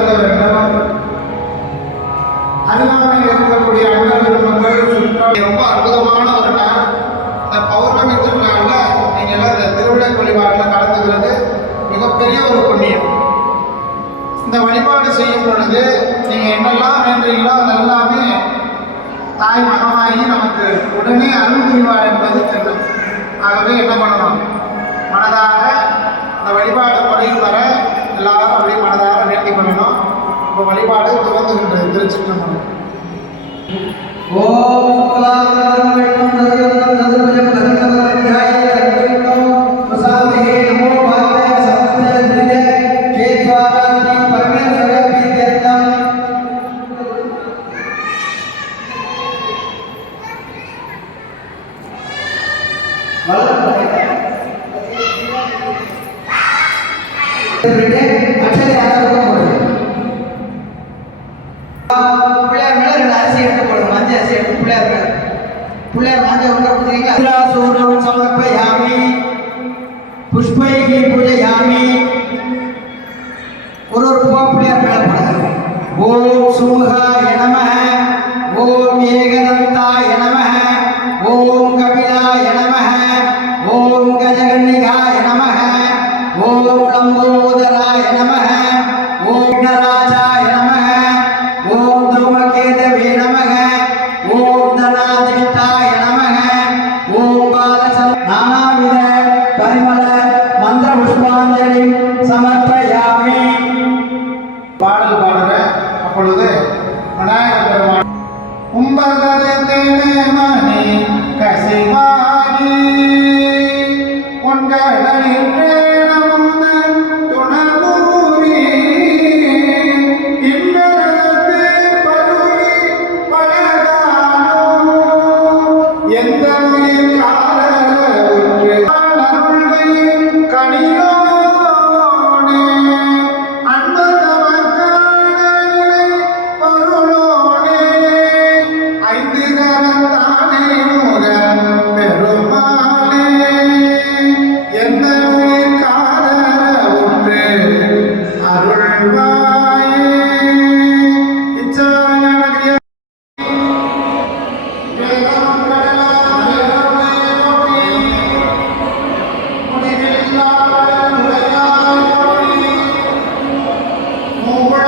விளங்க வேண்டும். அருகாமையில் இருக்கக்கூடிய அண்ணன் பெருமக்கள் சுற்றம் ரொம்ப அற்புதமான ஒரு நாள். இந்த பௌர்ணமி திருநாளில் நீங்கள் எல்லாம் இந்த திருவிழா வழிபாட்டில் கலந்துக்கிறது மிகப்பெரிய ஒரு புண்ணியம். இந்த வழிபாடு செய்யும் பொழுது நீங்கள் என்னெல்லாம் வேண்டீங்களோ அதெல்லாமே தாய் மகமாகி நமக்கு உடனே அருள் புரிவார் என்பது தெரியும். ஆகவே என்ன பண்ணணும், மனதாக இந்த வழிபாடு முறையில் வர எல்லாரும் அப்படியே மனதாக வேண்டிக் கொள்ளணும். இப்போ வழிபாடு துவங்குகின்றது. திருச்சிற்றம்பலம். பிள்ளையார் மேல 2 அரிசி எடுத்து போடுங்க. மஞ்சள் அரிசி எடுத்து பிள்ளையார் மேல, பிள்ளையார் மஞ்சள் உள்ள கொடுத்துருக்கீங்க. சூரம் சமர்ப்பயாமி புஷ்பைகி பூஜையாமி. ஒரு பூவா பிள்ளையார் மேல போடுங்க. ஓம் சுமுகாய நமஹ, ஓம் ஏகதந்தாய நமஹ, ஓம் கபிலாய நமஹ, ஓம் கஜகன்னிகாய நமஹ, ஓம் லம்போதராய நமஹ, ஓம் நராஜாய நமஹ, ஓம் தூமகேதவே நமஹ, ஓம் தனாதிஷ்டாய நமஹ, ஓம் பாலசம் நானாவித பரிமள மந்திர புஷ்பாஞ்சலி சமர்ப்பயாமி. பாடல் பாடுற அப்பொழுது விநாயகர் பெருமான் உம்பகதேனே மணி கசிவாகி உன்கடலின்றே மூவழ